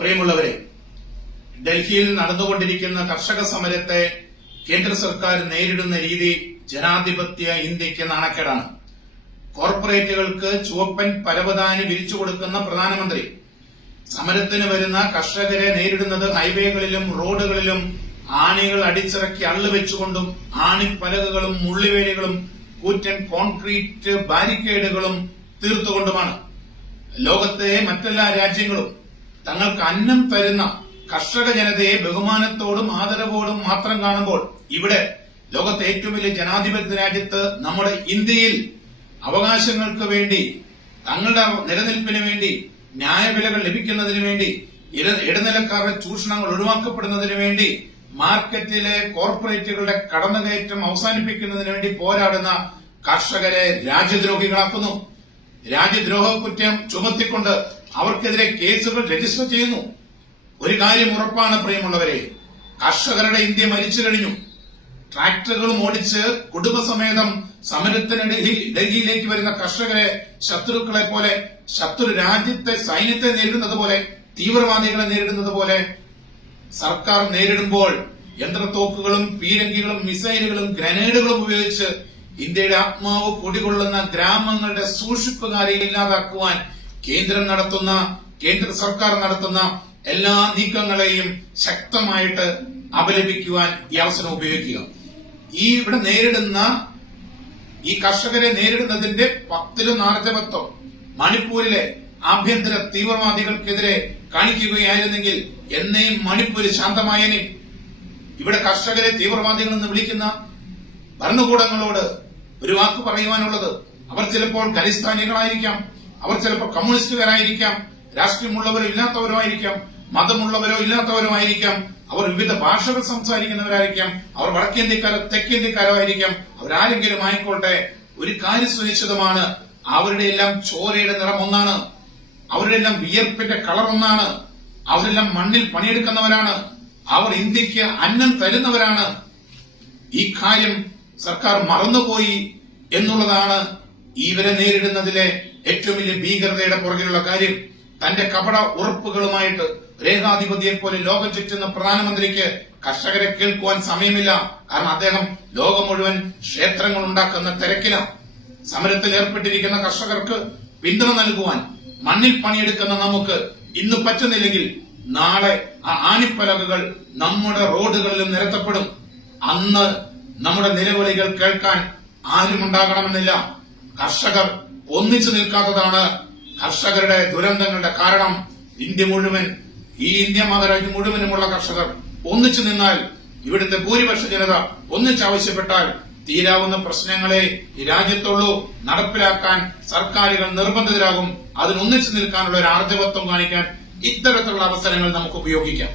പ്രിയമുള്ളവരെ, ഡൽഹിയിൽ നടന്നുകൊണ്ടിരിക്കുന്ന കർഷക സമരത്തെ കേന്ദ്ര സർക്കാർ നേരിടുന്ന രീതി ജനാധിപത്യ ഇന്ത്യക്ക് നാണക്കേടാണ്. കോർപ്പറേറ്റുകൾക്ക് ചുവപ്പൻ പരവതാനി വിരിച്ചു കൊടുക്കുന്ന പ്രധാനമന്ത്രി സമരത്തിന് വരുന്ന കർഷകരെ നേരിടുന്നത് ഹൈവേകളിലും റോഡുകളിലും ആണികൾ അടിച്ചിറക്കി അള്ളുവെച്ചുകൊണ്ടും ആണിപ്പലകകളും മുള്ളിവേലികളും കൂറ്റൻ കോൺക്രീറ്റ് ബാരിക്കേഡുകളും തീർത്തുകൊണ്ടുമാണ്. ലോകത്തെ മറ്റെല്ലാ രാജ്യങ്ങളും തങ്ങൾക്ക് അന്നം തരുന്ന കർഷക ജനതയെ ബഹുമാനത്തോടും ആദരവോടും മാത്രം കാണുമ്പോൾ ഇവിടെ ലോകത്തെ ഏറ്റവും വലിയ ജനാധിപത്യ രാജ്യത്ത് നമ്മുടെ ഇന്ത്യയിൽ അവകാശങ്ങൾക്ക് വേണ്ടി, തങ്ങളുടെ നിലനിൽപ്പിന് വേണ്ടി, ന്യായവിലകൾ ലഭിക്കുന്നതിന് വേണ്ടി, ഇടനിലക്കാരുടെ ചൂഷണങ്ങൾ ഒഴിവാക്കപ്പെടുന്നതിന് വേണ്ടി, മാർക്കറ്റിലെ കോർപ്പറേറ്റുകളുടെ കടന്നുകയറ്റം അവസാനിപ്പിക്കുന്നതിന് വേണ്ടി പോരാടുന്ന കർഷകരെ രാജ്യദ്രോഹികളാക്കുന്നു. രാജ്യദ്രോഹ കുറ്റം ചുമത്തിക്കൊണ്ട് അവർക്കെതിരെ കേസുകൾ രജിസ്റ്റർ ചെയ്യുന്നു. ഒരു കാര്യം ഉറപ്പാണ് പ്രിയമുള്ളവരെ, കർഷകരുടെ ഇന്ത്യ മരിച്ചു കഴിഞ്ഞു. ട്രാക്ടറുകളും ഓടിച്ച് കുടുംബസമേതം സമരത്തിന് ഡൽഹിയിലേക്ക് വരുന്ന കർഷകരെ ശത്രുക്കളെ പോലെ, ശത്രു രാജ്യത്തെ സൈന്യത്തെ നേരിടുന്നത് പോലെ, തീവ്രവാദികളെ നേരിടുന്നത് പോലെ സർക്കാർ നേരിടുമ്പോൾ യന്ത്രത്തോക്കുകളും പീരങ്കികളും മിസൈലുകളും ഗ്രനേഡുകളും ഉപയോഗിച്ച് ഇന്ത്യയുടെ ആത്മാവ് കുടികൊള്ളുന്ന ഗ്രാമങ്ങളുടെ സൂക്ഷിപ്പുകാരെ ഇല്ലാതാക്കുവാൻ കേന്ദ്ര സർക്കാർ നടത്തുന്ന എല്ലാ നീക്കങ്ങളെയും ശക്തമായിട്ട് അപലപിക്കുവാൻ ഈ അവസരം ഉപയോഗിക്കുക. ഇവിടെ നേരിടുന്ന ഈ കർഷകരെ നേരിടുന്നതിന്റെ 10 നാർജവത്വം മണിപ്പൂരിലെ ആഭ്യന്തര തീവ്രവാദികൾക്കെതിരെ കാണിക്കുകയായിരുന്നെങ്കിൽ എന്നേയും മണിപ്പൂര് ശാന്തമായനെ. ഇവിടെ കർഷകരെ തീവ്രവാദികൾ എന്ന് വിളിക്കുന്ന ഭരണകൂടങ്ങളോട് ഒരു വാക്ക് പറയുവാനുള്ളത്, അവർ ചിലപ്പോൾ ഖലിസ്ഥാനികളായിരിക്കാം, അവർ ചിലപ്പോൾ കമ്മ്യൂണിസ്റ്റുകാരായിരിക്കാം, രാഷ്ട്രീയമുള്ളവരോ ഇല്ലാത്തവരോ ആയിരിക്കാം, മതമുള്ളവരോ ഇല്ലാത്തവരോ ആയിരിക്കാം, അവർ വിവിധ ഭാഷകൾ സംസാരിക്കുന്നവരായിരിക്കാം, അവർ വടക്കേന്ത്യക്കാരോ തെക്കേന്ത്യക്കാരോ ആയിരിക്കാം, അവരാരെങ്കിലും ആയിക്കോട്ടെ, ഒരു കാര്യം സുനിശ്ചിതമാണ്, അവരുടെ എല്ലാം ചോരയുടെ നിറം ഒന്നാണ്, അവരുടെ എല്ലാം വിയർപ്പിന്റെ കളർ ഒന്നാണ്, അവരെല്ലാം മണ്ണിൽ പണിയെടുക്കുന്നവരാണ്, അവർ ഇന്ത്യക്ക് അന്നം തരുന്നവരാണ്. ഈ കാര്യം സർക്കാർ മറന്നുപോയി എന്നുള്ളതാണ് ഇവരെ നേരിടുന്നതിലെ ഏറ്റവും വലിയ ഭീകരതയുടെ പുറകിലുള്ള കാര്യം. തന്റെ കപട ഉറപ്പുകളുമായിട്ട് രേഖാധിപതിയെ പോലെ ലോകം ചുറ്റുന്ന പ്രധാനമന്ത്രിക്ക് കർഷകരെ കേൾക്കുവാൻ സമയമില്ല. കാരണം അദ്ദേഹം ലോകം മുഴുവൻ ക്ഷേത്രങ്ങൾ ഉണ്ടാക്കുന്ന തിരക്കിലാണ്. സമരത്തിൽ ഏർപ്പെട്ടിരിക്കുന്ന കർഷകർക്ക് പിന്തുണ നൽകുവാൻ മണ്ണിൽ പണിയെടുക്കുന്ന നമുക്ക് ഇന്ന് പറ്റുന്നില്ലെങ്കിൽ നാളെ ആ ആണിപ്പലകകൾ നമ്മുടെ റോഡുകളിലും നിരത്തപ്പെടും. അന്ന് നമ്മുടെ നിലവിളികൾ കേൾക്കാൻ ആരുമുണ്ടാകണമെന്നില്ല. കർഷകർ ഒന്നിച്ചു നിൽക്കാത്തതാണ് കർഷകരുടെ ദുരന്തങ്ങളുടെ കാരണം. ഇന്ത്യ മുഴുവൻ, ഈ ഇന്ത്യ മഹാരാജ്യം മുഴുവനുമുള്ള കർഷകർ ഒന്നിച്ചു നിന്നാൽ, ഇവിടുത്തെ ഭൂരിപക്ഷ ജനത ഒന്നിച്ചാവശ്യപ്പെട്ടാൽ തീരാവുന്ന പ്രശ്നങ്ങളെ ഈ രാജ്യത്തുള്ളൂ. നടപ്പിലാക്കാൻ സർക്കാരുകൾ നിർബന്ധിതരാകും. അതിനൊന്നിച്ചു നിൽക്കാനുള്ള ഒരു ആർജവത്വം കാണിക്കാൻ ഇത്തരത്തിലുള്ള അവസരങ്ങൾ നമുക്ക് ഉപയോഗിക്കാം.